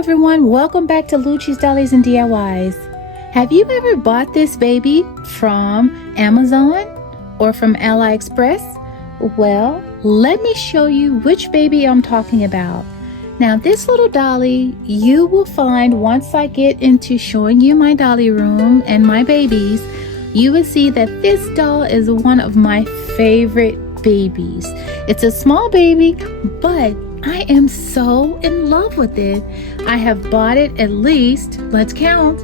everyone, welcome back to Lucci's Dollies and DIYs. Have you ever bought this baby from Amazon or from Aliexpress? Well, let me show you which baby I'm talking about. Now this little dolly you will find once I get into showing you my dolly room and my babies, you will see that this doll is one of my favorite babies. It's a small baby, but I am so in love with it. I have bought it at least, let's count,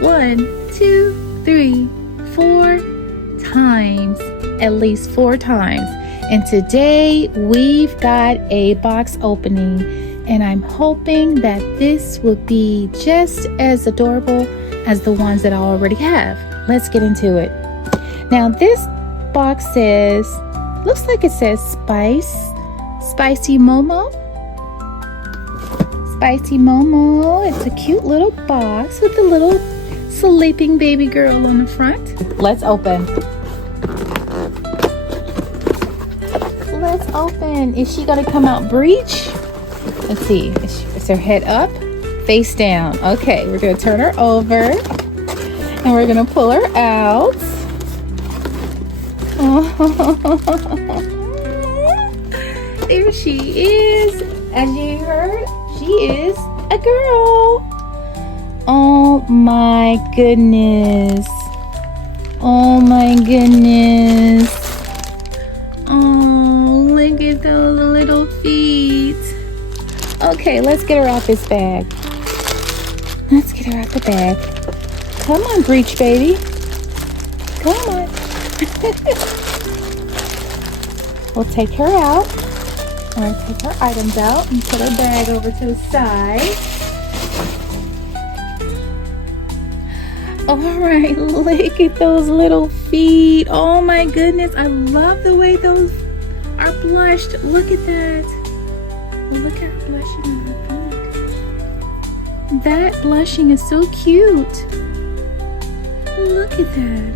1, 2, 3, 4 times, at least 4 times. And today we've got a box opening, and I'm hoping that this will be just as adorable as the ones that I already have. Let's get into it. Now this box says, looks like it says Spicy Momo. Spicy Momo. It's a cute little box with a little sleeping baby girl on the front. Let's open. Let's open. Is she gonna come out breech? Let's see. Is her head up? Face down. Okay, we're gonna turn her over and we're gonna pull her out. There she is. As you heard, she is a girl. Oh my goodness. Oh my goodness. Oh, look at those little feet. Okay, let's get her out this bag. Let's get her out the bag. Come on, breech baby. Come on. We'll take her out. We're going to take her items out and put her bag over to the side. Alright, look at those little feet. Oh my goodness, I love the way those are blushed. Look at that. Look at her blushing on her feet. That blushing is so cute. Look at that.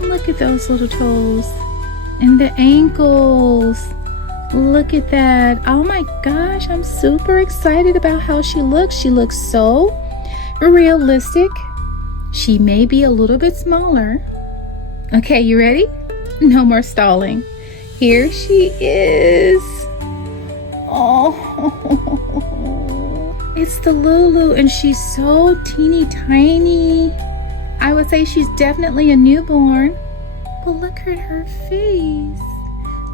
Look at those little toes and the ankles. Look at that. Oh my gosh, I'm super excited about how she looks. She looks so realistic. She may be a little bit smaller. Okay, you ready? No more stalling. Here she is. Oh, it's the Lulu, and she's so teeny tiny. I would say she's definitely a newborn. But look at her face.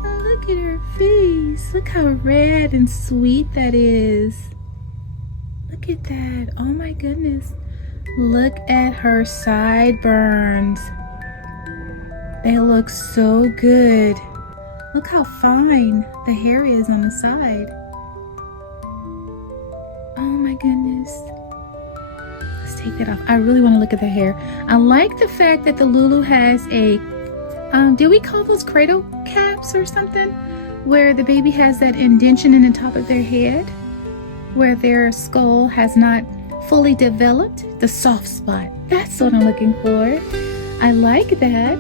Look at her face. Look how red and sweet that is. Look at that. Oh my goodness. Look at her sideburns. They look so good. Look how fine the hair is on the side. Oh my goodness. Let's take that off. I really want to look at the hair. I like the fact that the Lulu has a do we call those cradle caps or something? Where the baby has that indentation in the top of their head, where their skull has not fully developed, the soft spot. That's what I'm looking for. I like that.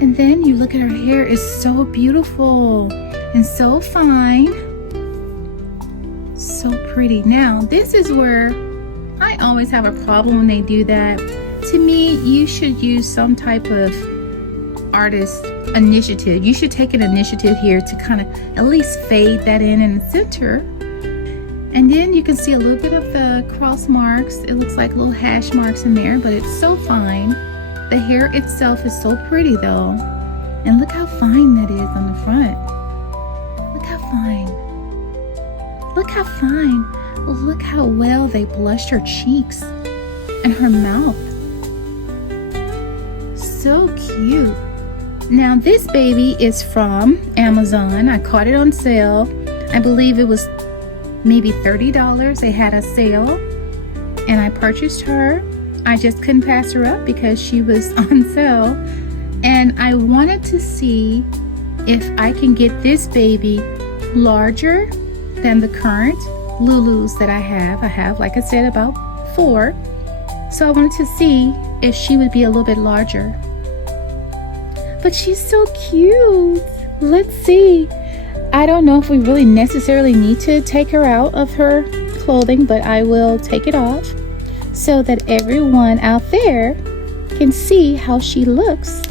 And then you look at her hair, is so beautiful and so fine. So pretty. Now, this is where I always have a problem when they do that. To me, you should use some type of artist initiative. You should take an initiative here to kind of at least fade that in the center. And then you can see a little bit of the cross marks. It looks like little hash marks in there, but it's so fine. The hair itself is so pretty though. And look how fine that is on the front. Look how fine. Look how fine. Look how well they blushed her cheeks and her mouth. So cute. Now this baby is from Amazon. I caught it on sale. I believe it was maybe $30. They had a sale and I purchased her. I just couldn't pass her up because she was on sale, and I wanted to see if I can get this baby larger than the current Lulus that I have. I have, like I said, about 4. So I wanted to see if she would be a little bit larger. But she's so cute. Let's see. I don't know if we really necessarily need to take her out of her clothing, but I will take it off so that everyone out there can see how she looks.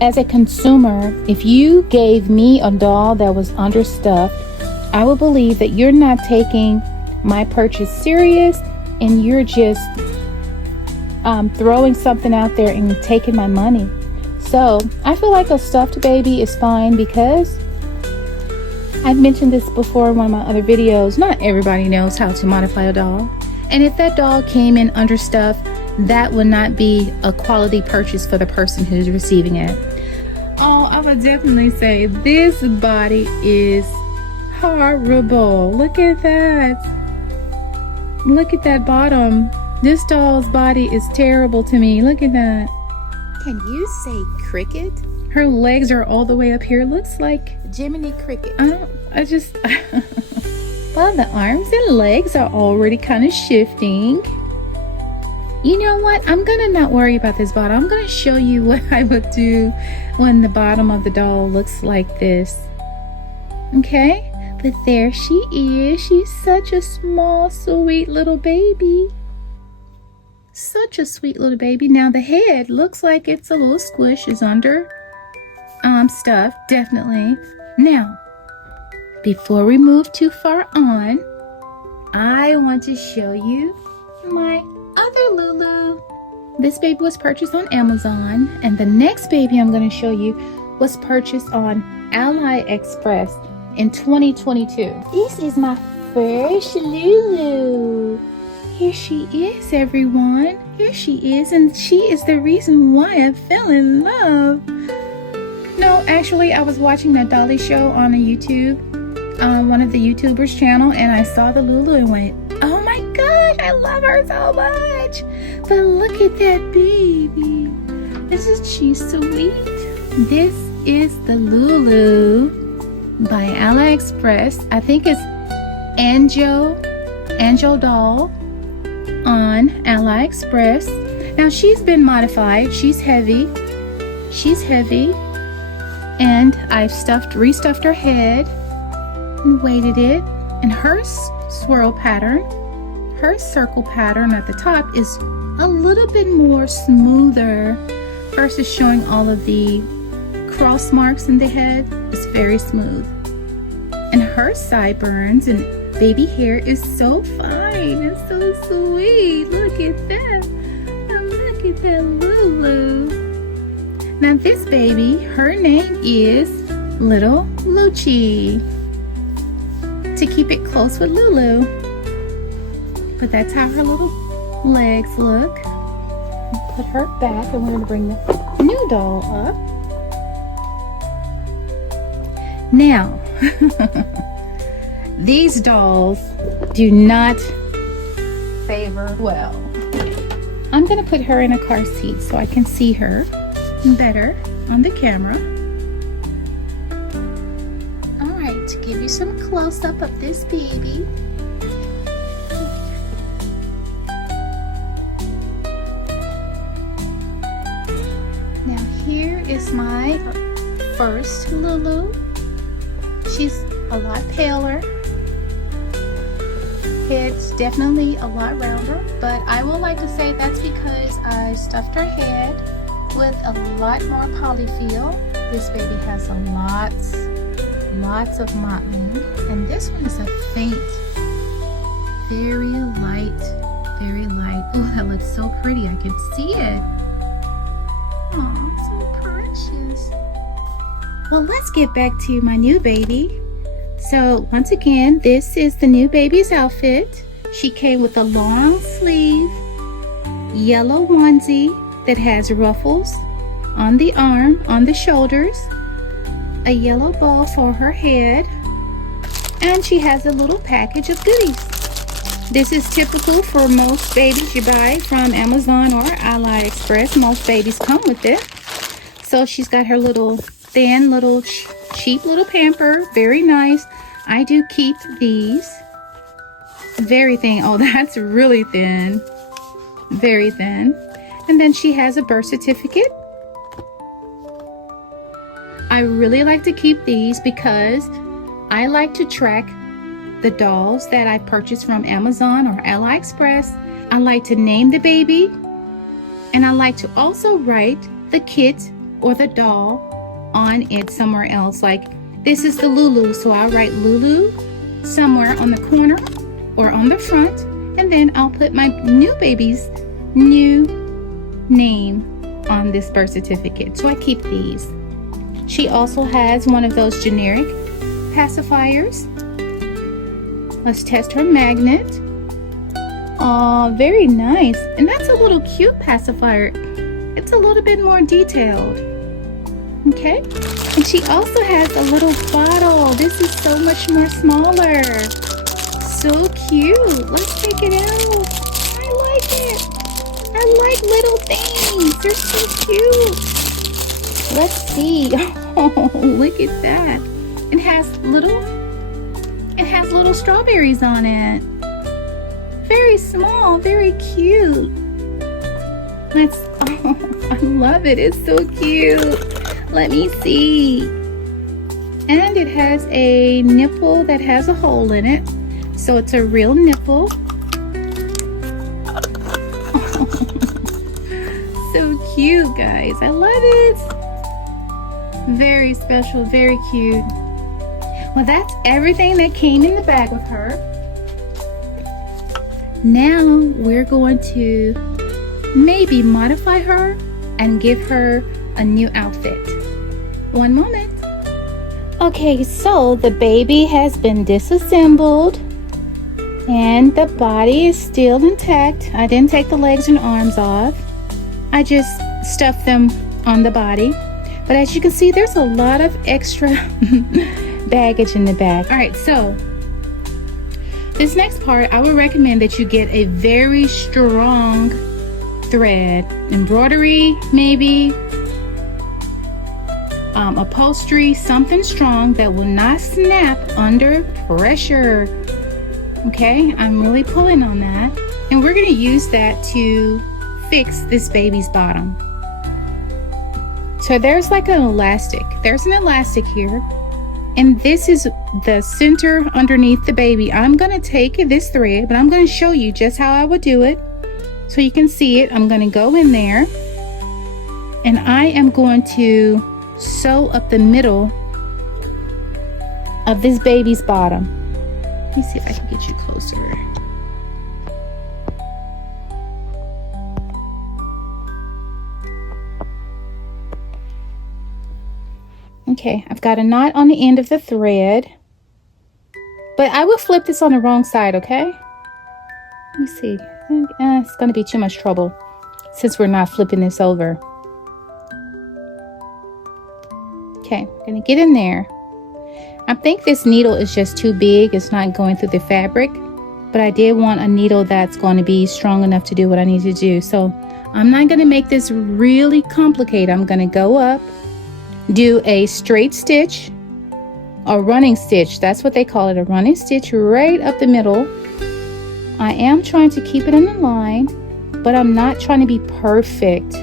As a consumer, if you gave me a doll that was understuffed, I would believe that you're not taking my purchase serious and you're just throwing something out there and taking my money. So I feel like a stuffed baby is fine because I've mentioned this before in one of my other videos. Not everybody knows how to modify a doll. And if that doll came in understuffed, that would not be a quality purchase for the person who's receiving it. Oh, I would definitely say this body is horrible. Look at that. Look at that bottom. This doll's body is terrible to me. Look at that. Can you say cricket? Her legs are all the way up here. Looks like Jiminy Cricket. well, the arms and legs are already kind of shifting. You know what? I'm gonna not worry about this bottom. I'm gonna show you what I would do when the bottom of the doll looks like this. Okay? But there she is. She's such a small, sweet little baby. Such a sweet little baby. Now the head looks like it's a little squish. Is under stuff, definitely. Now, before we move too far on, I want to show you my other Lulu. This baby was purchased on Amazon, and the next baby I'm going to show you was purchased on Aliexpress in 2022. This is my first Lulu. Here she is, everyone. Here she is, and she is the reason why I fell in love. No, actually, I was watching that Dolly show on a YouTube, one of the YouTubers' channel, and I saw the Lulu and went, oh my gosh, I love her so much. But look at that baby. She's sweet. This is the Lulu by Aliexpress. I think it's Angel doll on Aliexpress. Now she's been modified. She's heavy. And I've restuffed her head and weighted it. And her swirl pattern, her circle pattern at the top is a little bit more smoother versus showing all of the cross marks in the head. It's very smooth. And her sideburns and baby hair is so fine and so sweet. Look at that. Oh, look at that Lulu. Now this baby, her name is Little Lucci, to keep it close with Lulu. But that's how her little legs look. Put her back, and we're going to bring the new doll up. Now, these dolls do not favor well. I'm going to put her in a car seat so I can see her better on the camera. Alright, to give you some close-up of this baby. Now here is my first Lulu. She's a lot paler. Head's definitely a lot rounder, but I would like to say that's because I stuffed her head with a lot more polyfill. This baby has lots of mottling, and this one is a faint, very light. Oh, that looks so pretty. I can see it. Oh, so precious. Well, let's get back to my new baby. So once again, this is the new baby's outfit. She came with a long sleeve yellow onesie that has ruffles on the arm, on the shoulders, a yellow bow for her head, and she has a little package of goodies. This is typical for most babies you buy from Amazon or Aliexpress. Most babies come with it. So she's got her little thin, little cheap little pamper. Very nice. I do keep these. Very thin. Oh, that's really thin. Very thin. And then she has a birth certificate. I really like to keep these because I like to track the dolls that I purchase from Amazon or Aliexpress. I like to name the baby, and I like to also write the kit or the doll on it somewhere else. Like this is the Lulu, so I'll write Lulu somewhere on the corner or on the front, and then I'll put my new baby's new name on this birth certificate. So I keep these. She also has one of those generic pacifiers. Let's test her magnet. Oh, very nice. And that's a little cute pacifier. It's a little bit more detailed. Okay. And she also has a little bottle. This is so much more smaller. So cute. Let's take it out. I like it. I like little things. They're so cute. Let's see. Oh, look at that. It has little strawberries on it. Very small, very cute. I love it. It's so cute. Let me see. And it has a nipple that has a hole in it. So it's a real nipple. So cute, guys. I love it. Very special, very cute. Well, that's everything that came in the bag with her. Now we're going to maybe modify her and give her a new outfit. One moment. Okay, so the baby has been disassembled and the body is still intact. I didn't take the legs and arms off. I just stuffed them on the body. But as you can see, there's a lot of extra baggage in the bag. All right, so this next part, I would recommend that you get a very strong thread. Embroidery, maybe. Upholstery, something strong that will not snap under pressure. Okay, I'm really pulling on that. And we're going to use that to fix this baby's bottom. So there's like an elastic. There's an elastic here. And this is the center underneath the baby. I'm going to take this thread, but I'm going to show you just how I would do it so you can see it. I'm going to go in there and I am going to sew up the middle of this baby's bottom. Let me see if I can get you closer. Okay, I've got a knot on the end of the thread, but I will flip this on the wrong side, okay? Let me see. It's going to be too much trouble since we're not flipping this over. Okay, I'm going to get in there. I think this needle is just too big. It's not going through the fabric, but I did want a needle that's going to be strong enough to do what I need to do. So I'm not going to make this really complicated. I'm going to go up, do a straight stitch, a running stitch. That's what they call it, a running stitch right up the middle. I am trying to keep it in the line, but I'm not trying to be perfect.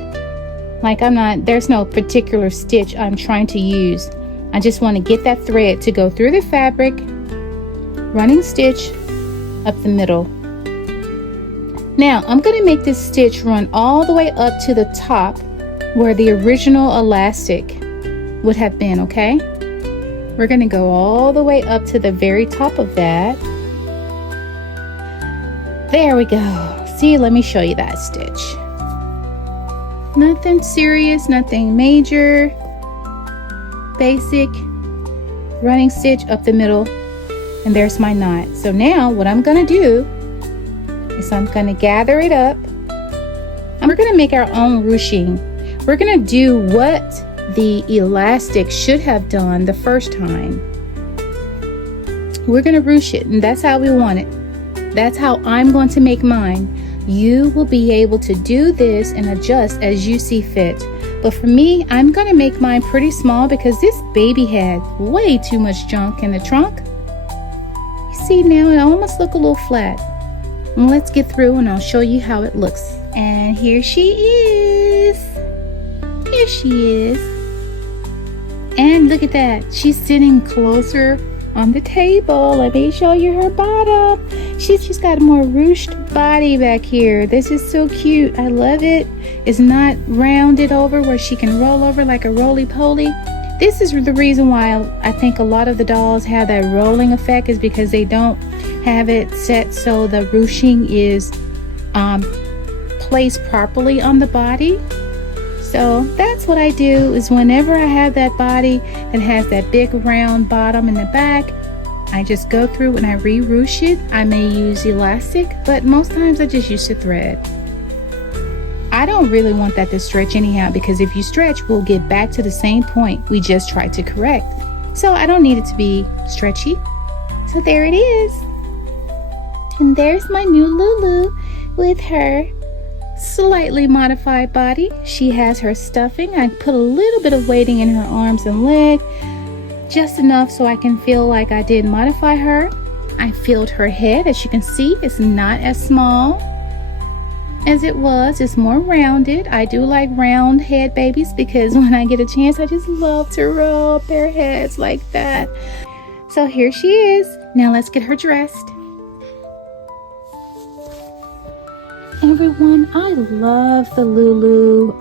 Like there's no particular stitch I'm trying to use. I just want to get that thread to go through the fabric, running stitch up the middle. Now I'm going to make this stitch run all the way up to the top where the original elastic would have been, okay? We're going to go all the way up to the very top of that. There we go. See, let me show you that stitch. Nothing serious, nothing major. Basic running stitch up the middle, and there's my knot. So now what I'm going to do is I'm going to gather it up, and we're going to make our own ruching. We're going to do what the elastic should have done the first time. We're going to ruche it, and that's how we want it. That's how I'm going to make mine. You will be able to do this and adjust as you see fit. But for me, I'm going to make mine pretty small because this baby had way too much junk in the trunk. You see now it almost look a little flat. And let's get through and I'll show you how it looks. And here she is. Here she is. And look at that. She's sitting closer on the table. Let me show you her bottom. She's got a more ruched body back here. This is so cute. I love it. It's not rounded over where she can roll over like a roly-poly. This is the reason why I think a lot of the dolls have that rolling effect, is because they don't have it set so the ruching is placed properly on the body. So that's what I do, is whenever I have that body that has that big round bottom in the back, I just go through and I re-ruche it. I may use elastic, but most times I just use the thread. I don't really want that to stretch anyhow, because if you stretch, we'll get back to the same point we just tried to correct. So I don't need it to be stretchy. So there it is. And there's my new Lulu with her slightly modified body. She has her stuffing. I put a little bit of weighting in her arms and leg, just enough so I can feel like I did modify her. I filled her head. As you can see, it's not as small as it was. It's more rounded. I do like round head babies, because when I get a chance, I just love to rub their heads like that. So here she is. Now let's get her dressed. Everyone, I love the Lulu.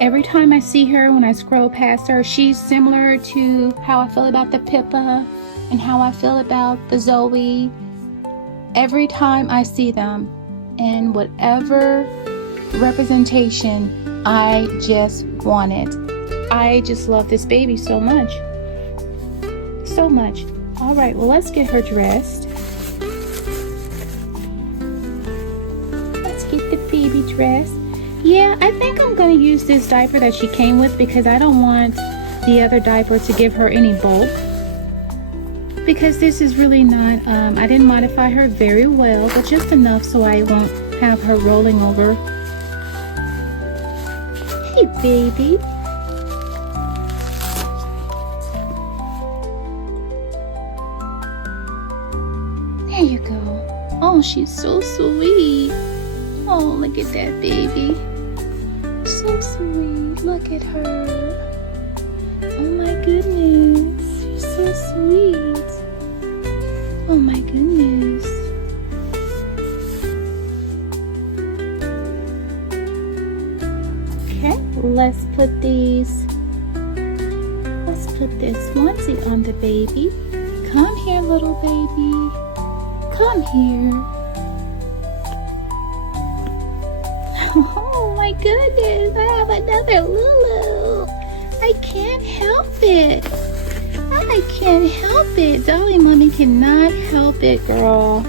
Every time I see her, when I scroll past her, she's similar to how I feel about the Pippa and how I feel about the Zoe. Every time I see them in whatever representation, I just want it. I just love this baby so much. So much. All right, well, let's get her dressed. Get the baby dress. Yeah, I think I'm going to use this diaper that she came with, because I don't want the other diaper to give her any bulk, because this is really not, I didn't modify her very well, but just enough so I won't have her rolling over. Hey, baby. There you go. Oh, she's so sweet. Oh, look at that baby. So sweet. Look at her. Oh my goodness. She's so sweet. Oh my goodness. Okay, let's put these. Let's put this onesie on the baby. Come here, little baby. Come here. Oh my goodness, I have another Lulu. I can't help it. I can't help it. Dolly Mommy cannot help it, girl.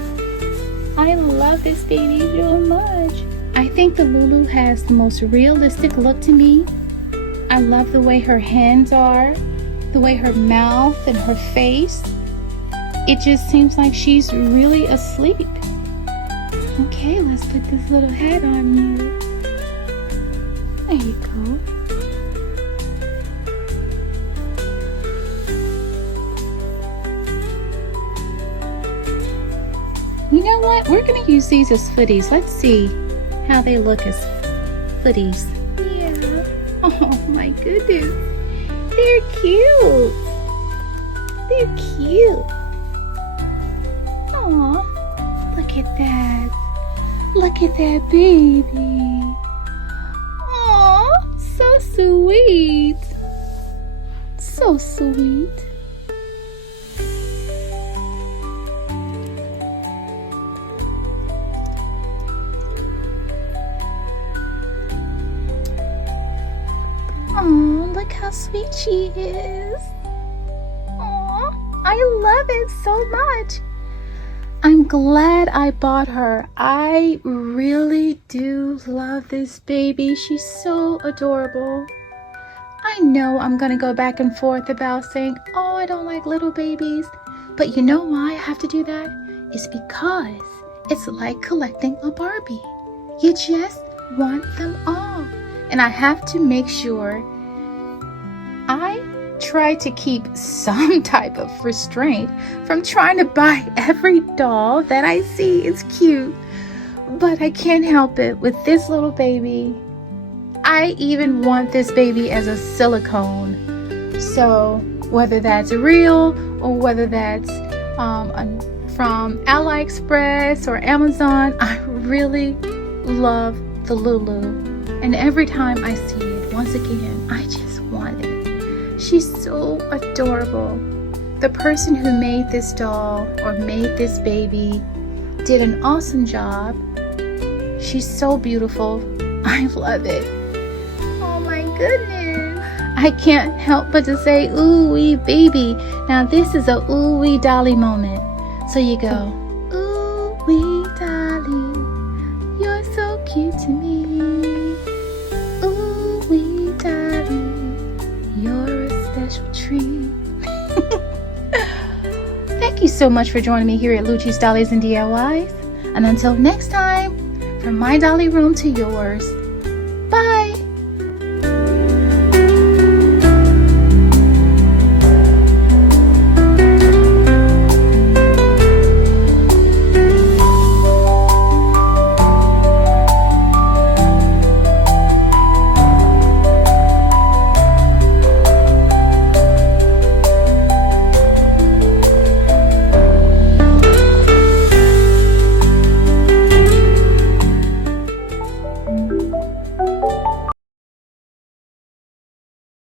I love this baby so much. I think the Lulu has the most realistic look to me. I love the way her hands are, the way her mouth and her face. It just seems like she's really asleep. Okay, let's put this little hat on you. There you go. You know what? We're going to use these as footies. Let's see how they look as footies. Yeah. Oh my goodness. They're cute. They're cute. Aw. Look at that. Look at that baby. Aw, so sweet. So sweet. Aw, look how sweet she is. Aw, I love it so much. I'm glad I bought her. I really do love this baby. She's so adorable. I know I'm gonna go back and forth about saying, oh, I don't like little babies. But you know why I have to do that? It's because it's like collecting a Barbie. You just want them all. And I have to make sure I try to keep some type of restraint from trying to buy every doll that I see. It's cute, but I can't help it with this little baby. I even want this baby as a silicone. So whether that's real or whether that's from Aliexpress or Amazon. I really love the Lulu, and every time I see it, once again, I just want it. She's so adorable. The person who made this doll or made this baby did an awesome job. She's so beautiful. I love it. Oh my goodness. I can't help but to say, ooh wee baby. Now this is a ooh wee Dolly moment. So you go, ooh wee Dolly, you're so cute to me. Ooh wee Dolly, you're a special treat. Thank you so much for joining me here at Lucci's Dollies and DIYs. And until next time, from my Dolly room to yours,